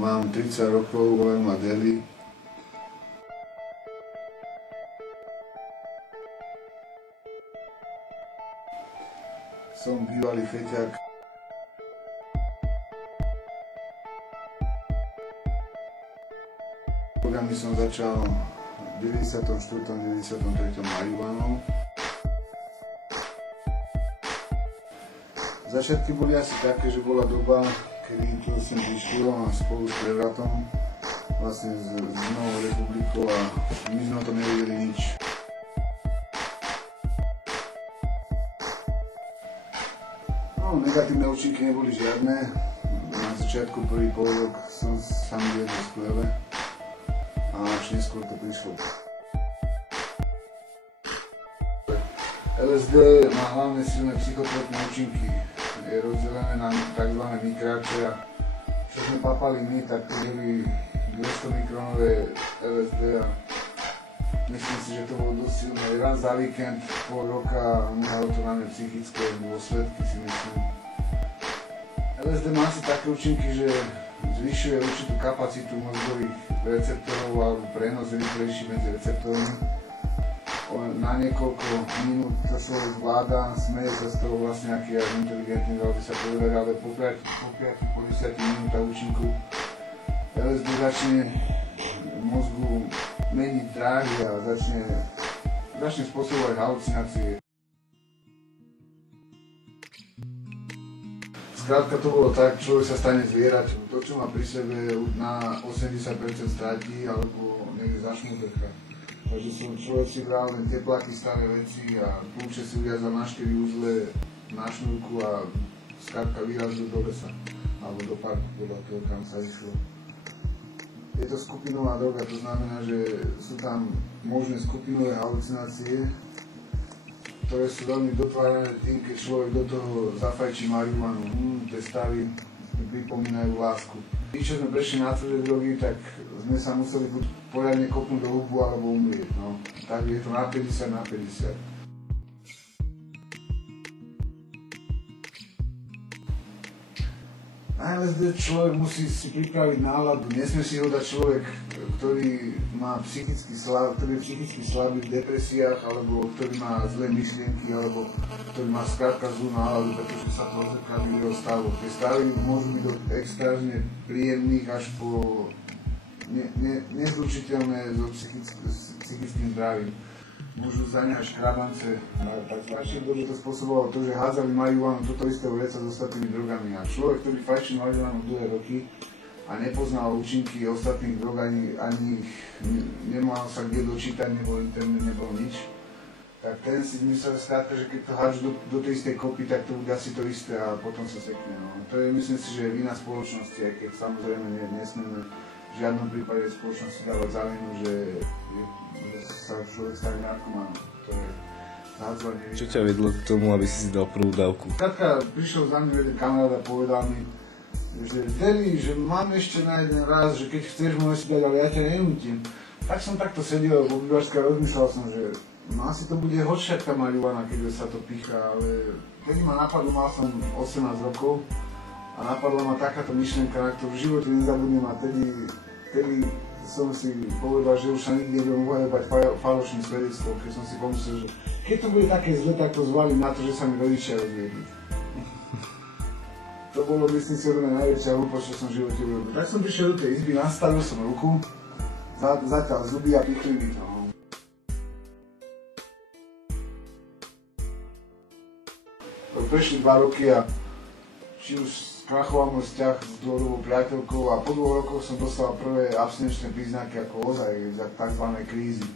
Mám 30 rokov, volám ma Deli. Som bývalý feťák. Programy som začal v 94. 93. marihuanou. Začiatky boli asi také, že bola doba, kedy tu som prišiel spolu s prevratom vlastne z Novou republikou a my sme o tom nevedeli nič. No, negatívne účinky neboli žiadne. Na začiatku prvý pol rok som sám jedol v skleve a až neskôr to prišlo. LSD má hlavne silné psychotropné účinky. Je rozdelené na tzv. Mikráče a čo sme papali my, tak to boli 200 mikronové LSD a myslím si, že to bolo dosť silné. Raz za víkend, pol roka malo to na mňa psychické dôsledky, si myslím. LSD má asi také účinky, že zvyšuje určitú kapacitu mozgových receptorov alebo prenos rýchlejší medzi receptormi. Na niekoľko minút to človek zvláda, smeje sa z toho vlastne aký inteligentný, dalo by sa povedať, ale po 10 minútach účinku LSD začne mozgu meniť dráhy a začne spôsobovať halucinácie. Skrátka to bolo tak, človek sa stane zvieraťom. To, čo má pri sebe, na 80% stratí alebo niekde začnú trchať. Takže človek si bral len tepláky, staré veci a kľúče si uviazal na 4 uzle na šnúrku a skrátka vyrazil do lesa alebo do parku, podľa toho, kam sa išlo. Je to skupinová droga, to znamená, že sú tam možné skupinové halucinácie, ktoré sú veľmi dotvárané tým, keď človek do toho zafajčí marihuanu. Tie stavy pripomínajú lásku. My, čo sme prešli na tvrdé drogy, tak sme sa museli buď poriadne kopnúť do hubu alebo umrieť. No. Tak je to na 50 na 50. Na LSD človek musí si pripraviť náladu. Nesmie si ho dať človek, ktorý je psychicky slabý v depresiách, alebo ktorý má zlé myšlienky, alebo ktorý má skrátka zlú náladu, pretože sa to odzrkadlí v jeho stavu. Tie stavy môžu byť od extrémne príjemných až po nezlučiteľné so psychickým zdravím. Môžu zaňať škrabance. Tak strašne dobre to spôsobovalo to, že hádzali marihuanu toto isté vreca s ostatnými drogami. A človek, ktorý fajčil marihuanu dlhé roky a nepoznal účinky ostatných drog, ani nemal sa kde dočítať, nebol internet, nebol nič, tak ten si myslel skrátka, že keď to hádžu do tej istej kopy, tak to bude asi to isté a potom sa sekne. No. To je, myslím si, že je vina spoločnosti, aj keď samozrejme nesmieme v žiadnom prípade spoločnosti dávať za vinu, že sa človek stane narkomanom. To je zádzvanie. Čo ťa vedlo k tomu, aby si dal prvú dávku? Skrátka, prišiel za mňa jeden kamarát a povedal mi, že Deli, že mám ešte na jeden raz, že keď chceš, môžeš si dať, ale ja ťa nenútim. Tak som takto sedel vo Výbarskej a rozmýšľal som, že no asi to bude horšia tá marihuana, keď sa to pícha, ale keď ma napadlo, mal som 18 rokov a napadla ma takáto myšlienka, na ktorú v živote nezabudnem a tedy som si povedal, že už sa nikdy nebudem uhľadať falošným svedectvom, keď som si pomyslel, že keď to bude také zle, tak to zvalím na to, že sa mi rodičia rozviedli. To bolo, myslím si, od mňa najväčšia hlúposť, čo som v živote urobil. Tak som prišiel do tej izby, nastavil som ruku, zatiaľ zuby a pichli mi to. Prešli 2 roky a či už skrachoval môj vzťah s dlhodobou priateľkou a po 2 rokoch som dostal prvé abstinenčné príznaky ako ozaj tzv. Krízy.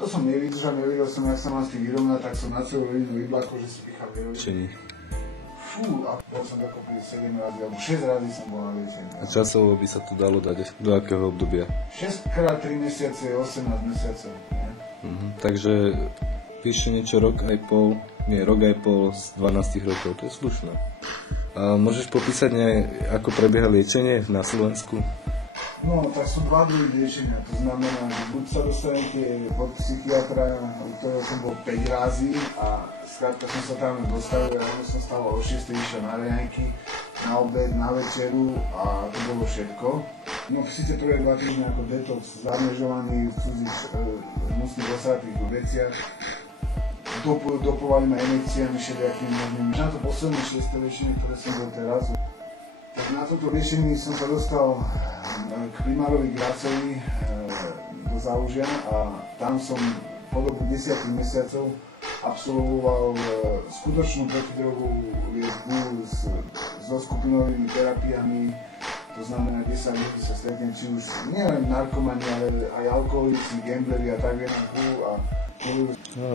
To som nevydržal, nevedel som, jak sa mám s tým vyrovnať, tak som na celú rodinu vyblakol, že si pichal heroín. Fú, a bol som dokopy 7 razy, alebo 6 razy som bol na liečení. A časovo by sa to dalo dať do akého obdobia? 6 krát 3 mesiace, 18 mesiacov. Takže píše niečo rok aj pol z 12 rokov, to je slušné. A môžeš popísať ako prebieha liečenie na Slovensku? No, tak sú 2 druhy liečenia, to znamená, že buď sa dostanete pod psychiatra, u ktorého som bol 5 razy a skrátka som sa tam dostavil, ráno som stával o 6 išiel na raňajky, na obed, na večeru a to bolo všetko. No síce prvé 2 týždne ako detox, zamežovaný v cudzích hnusných osratých veciach. Dopovali ma injekciami všelijakými možnými. Na to posledné 6. riešenie, ktoré som bol teraz, tak na toto riešení som sa dostal k primárovi Gracovi do Zálužia a tam som po dobu 10 mesiacov absolvoval skutočnú protidrogovú liečbu so skupinovými terapiami. To znamená, 10 ľudí sa stretnem, či už nielen narkomani, ale aj alkoholici, gambleri a tak a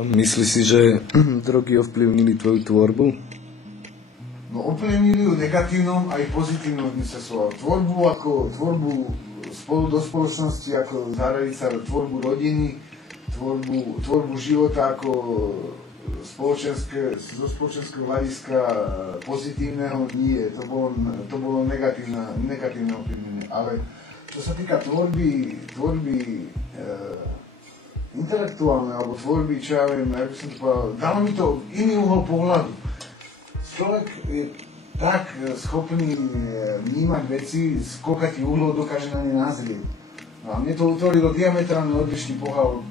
myslíš si, že drogy ovplyvnili tvoju tvorbu? No ovplyvnili ju negatívnom aj pozitívnom zmysle. Tvorbu do spoločnosti, ako zaradiť sa tvorbu rodiny, tvorbu života ako zo spoločenského hľadiska pozitívneho nie. To bolo negatívne ovplyvnenie. Ale čo sa týka tvorby intelektuálne, alebo tvorby, čo ja viem, ako som to povedal, dalo mi to iný uhol pohľadu. Človek je tak schopný vnímať veci, z koľkých uhlov dokáže na ne nazrieť. A mne to utvorilo diametrálne odlišný uhol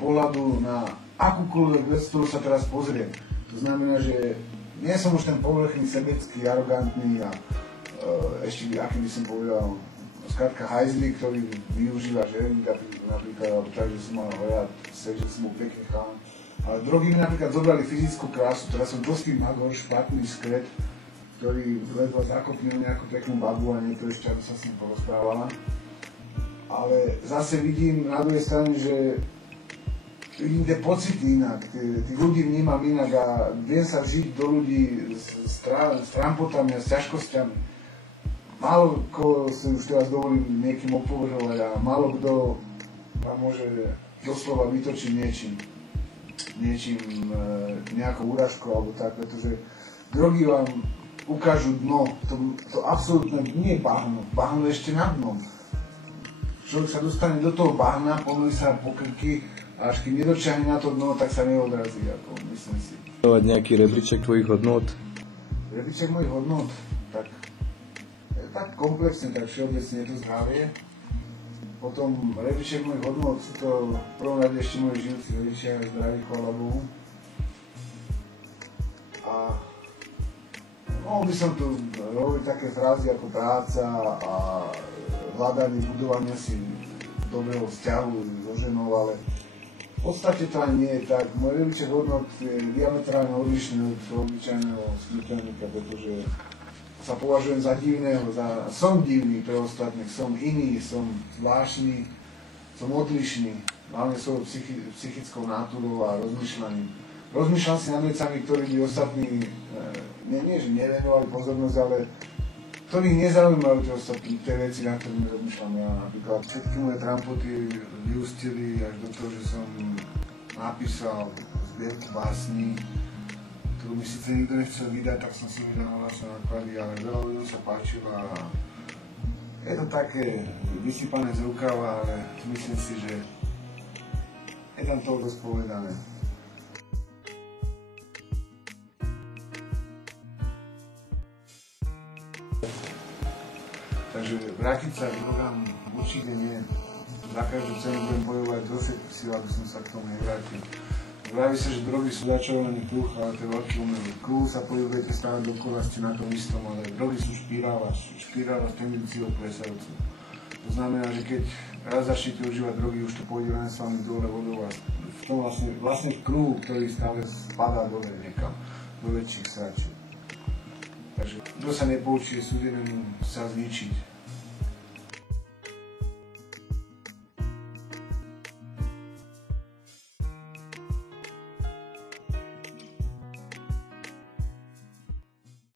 pohľadu na akúkoľvek vec, ktorú sa teraz pozriem. To znamená, že nie som už ten povrchný, sebecký, arogantný a ešte, aký by som povedal, skrátka hajzlík, ktorý využíva ženy, napríklad, alebo tak, že som mal rád, že som bol pekný chalán. Ale drogy mi napríklad zobrali fyzickú krásu, teraz som dosť magor, špatný skret, ktorý ledva zakopnil nejakú peknú babu a niekto ešte sa s ním porozprávala. Ale zase vidím na druhej strane, že vidím tie pocity inak, tých ľudí vnímam inak a viem sa vžiť do ľudí s trampotami a s ťažkosťami. Málo koho si už teraz dovolím niekým opovrhovať a málo kto vám môže doslova vytočiť nejakou úražkou alebo tak, pretože drogy vám ukážu dno, to absolútne nie je bahno, bahno je ešte nad dnom. Človek sa dostane do toho bahna, ponorí sa po krky a až kým nedočiahne na to dno, tak sa neodrazí, ako myslím si. Nejaký rebríček tvojich hodnôt? Rebríček mojich hodnôt? Tak komplexne, tak všeobecne je to zdravie. Potom rebríček mojich hodnôt sú to v prvom rade ešte moji žijúci rodičia, zdraví, chvála Bohu. A mohol by som tu robiť také frázy ako práca a hľadanie, budovania si dobrého vzťahu so ženou, ale v podstate to ani nie je tak. Môj rebríček hodnôt je diametrálne odlišný od obyčajného smrteľníka, pretože sa považujem za divného, som divný pre ostatných, som iný, som zvláštny, som odlišný, hlavne svojou psychickou náturou a rozmýšľaním. Rozmýšľam si nad vecami, ktorí by ostatní, nie že nevenovali pozornosť, ale ktorých nezaujímajú tie veci, na ktorými rozmýšľam ja. Napríklad všetky moje trampoty vyústili až do toho, že som napísal zbierku básní, ktorú mi síce nikto nechcel vydať, tak som si vydal na vlastné náklady, ale veľa ľuďom sa páčilo a je to také vysypané z rukava, ale myslím si, že je tam toľko spovedané. Takže vrátiť sa k drogám určite nie. Za každú cenu budem bojovať do všetkých síl, aby som sa k tomu nevrátil. Vraví sa, že drogy sú začarovaný kruh, ale to je veľký omyl. Kruh sa pohybujete stále dokola, ste na tom istom, ale drogy sú špirála s tendenciou klesajúcu. To znamená, že keď raz začnete užívať drogy, už to pôjde len s vami dole vodou a v tom vlastne v kruhu, ktorý stále spadá dole niekam, do väčších sračiek. Takže kto sa nepoučí, je súdený sa zničiť.